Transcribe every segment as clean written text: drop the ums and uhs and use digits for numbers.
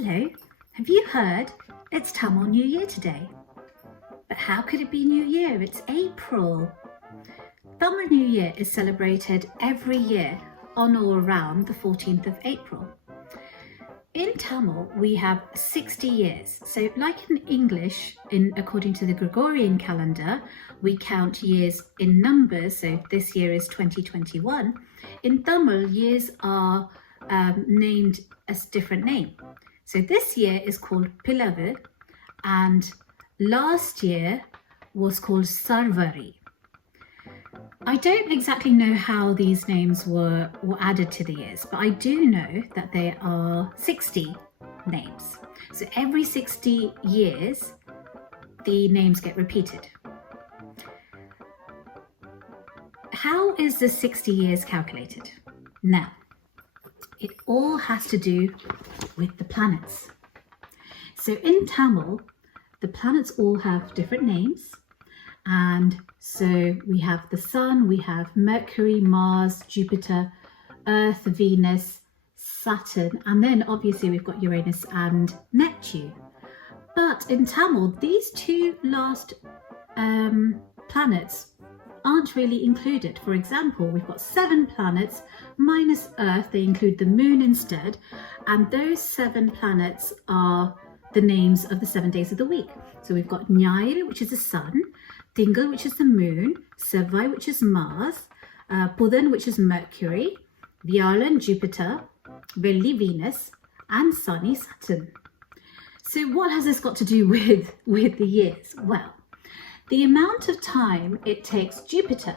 Hello, have you heard? It's Tamil New Year today. But how could it be New Year? It's April. Tamil New Year is celebrated every year on or around the 14th of April. In Tamil, we have 60 years. So like in English, according to the Gregorian calendar, we count years in numbers. So this year is 2021. In Tamil, years are named as a different name. So this year is called pilava, and last year was called Sarvari. I don't exactly know how these names were added to the years, but I do know that there are 60 names. So every 60 years, the names get repeated. How is the 60 years calculated? Now, it all has to do with the planets. So in Tamil, the planets all have different names. And so we have the Sun, we have Mercury, Mars, Jupiter, Earth, Venus, Saturn, and then obviously we've got Uranus and Neptune. But in Tamil, these two last planets aren't really included. For example, we've got 7 planets minus Earth, they include the Moon instead, and those 7 planets are the names of the 7 days of the week. So we've got Ñair, which is the Sun, Tingal, which is the Moon, Sevvai, which is Mars, Budan, which is Mercury, Vyalan, Jupiter, Velli, Venus, and Sunny, Saturn. So what has this got to do with the years? Well, the amount of time it takes Jupiter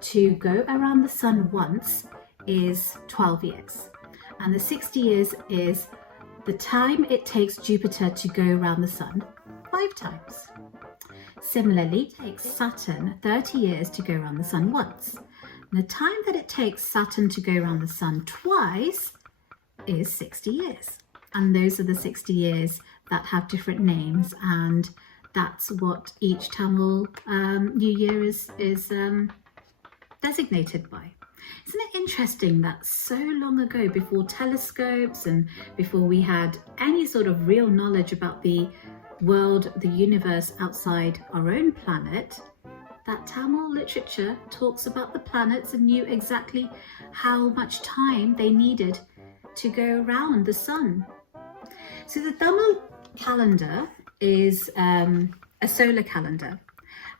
to go around the Sun once is 12 years. And the 60 years is the time it takes Jupiter to go around the Sun 5 times. Similarly, it takes Saturn 30 years to go around the Sun once. And the time that it takes Saturn to go around the Sun twice is 60 years. And those are the 60 years that have different names, and that's what each Tamil New Year is designated by. Isn't it interesting that so long ago, before telescopes and before we had any sort of real knowledge about the world, the universe outside our own planet, that Tamil literature talks about the planets and knew exactly how much time they needed to go around the Sun. So the Tamil calendar is a solar calendar,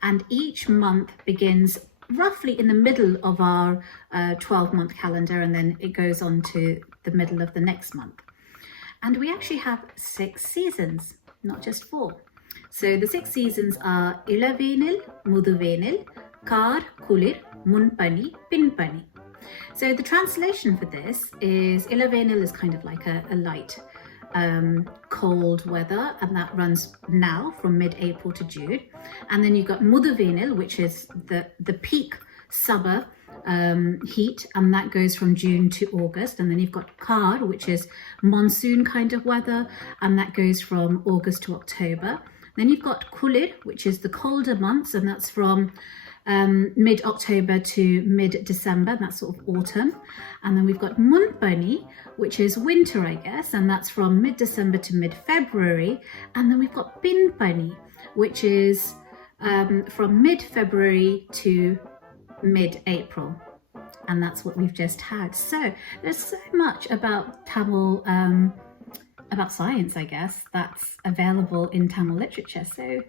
and each month begins roughly in the middle of our 12-month calendar, and then it goes on to the middle of the next month. And we actually have 6 seasons, not just 4. So the 6 seasons are Ilavenil, Muduvenil, Kar, Kulir, Munpani, Pinpani. So the translation for this is Ilavenil is kind of like a light cold weather, and that runs now from mid-April to June. And then you've got Muduvenil, which is the peak summer heat, and that goes from June to August. And then you've got Kar, which is monsoon kind of weather, and that goes from August to October. Then you've got Kulir, which is the colder months, and that's from mid-October to mid-December, that's sort of autumn. And then we've got Munpani, which is winter, I guess, and that's from mid-December to mid-February. And then we've got Pinpani, which is from mid-February to mid-April. And that's what we've just had. So there's so much about Tamil, about science, I guess, that's available in Tamil literature. So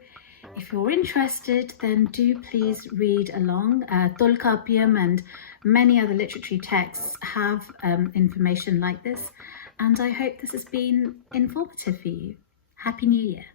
if you're interested, then do please read along. Tolkappiyam and many other literary texts have information like this, and I hope this has been informative for you. Happy New Year.